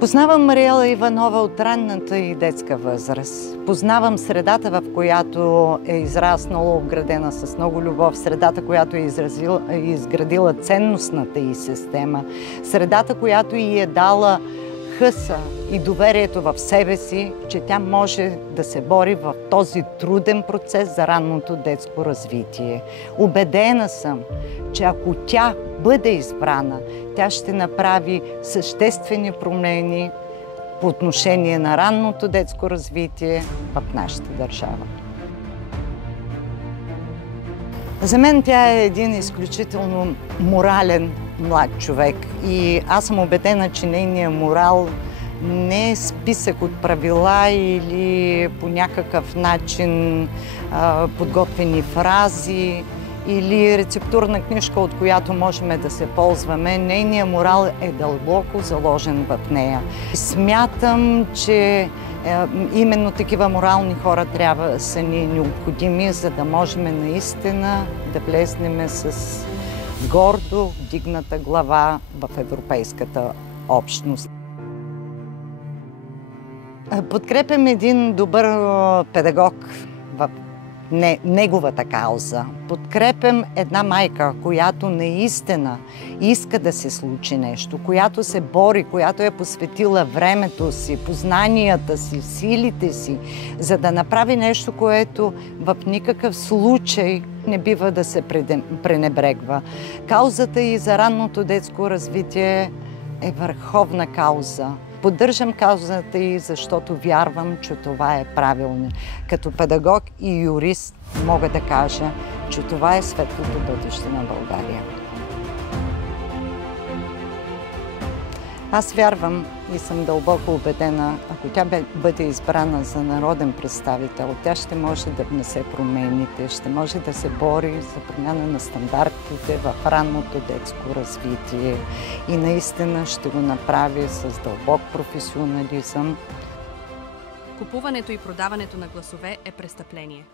Познавам Мариела Иванова от ранната и детска възраст. Познавам средата, в която е израснала, обградена с много любов, средата, която е изградила ценностната й система, средата, която й е дала хъса и доверието в себе си, че тя може да се бори в този труден процес за ранното детско развитие. Убедена съм, че ако тя бъде избрана, тя ще направи съществени промени по отношение на ранното детско развитие в нашата държава. За мен тя е един изключително морален млад човек и аз съм убедена, че нейният морал не е списък от правила или по някакъв начин подготвени фрази или рецептурна книжка, от която можем да се ползваме. Нейният морал е дълбоко заложен в нея. Смятам, че именно такива морални хора са ни необходими, за да можем наистина да влезнем с гордо вдигната глава в европейската общност. Подкрепям един добър педагог в неговата кауза. Подкрепям една майка, която наистина иска да се случи нещо, която се бори, която е посветила времето си, познанията си, силите си, за да направи нещо, което в никакъв случай не бива да се пренебрегва. Каузата и за ранното детско развитие е върховна кауза. Поддържам каузата ѝ, защото вярвам, че това е правилно. Като педагог и юрист мога да кажа, че това е светлото бъдеще на България. Аз вярвам и съм дълбоко убедена, ако тя бъде избрана за народен представител, тя ще може да внесе промените, ще може да се бори за промяна на стандартите в ранното детско развитие и наистина ще го направи с дълбок професионализъм. Купуването и продаването на гласове е престъпление.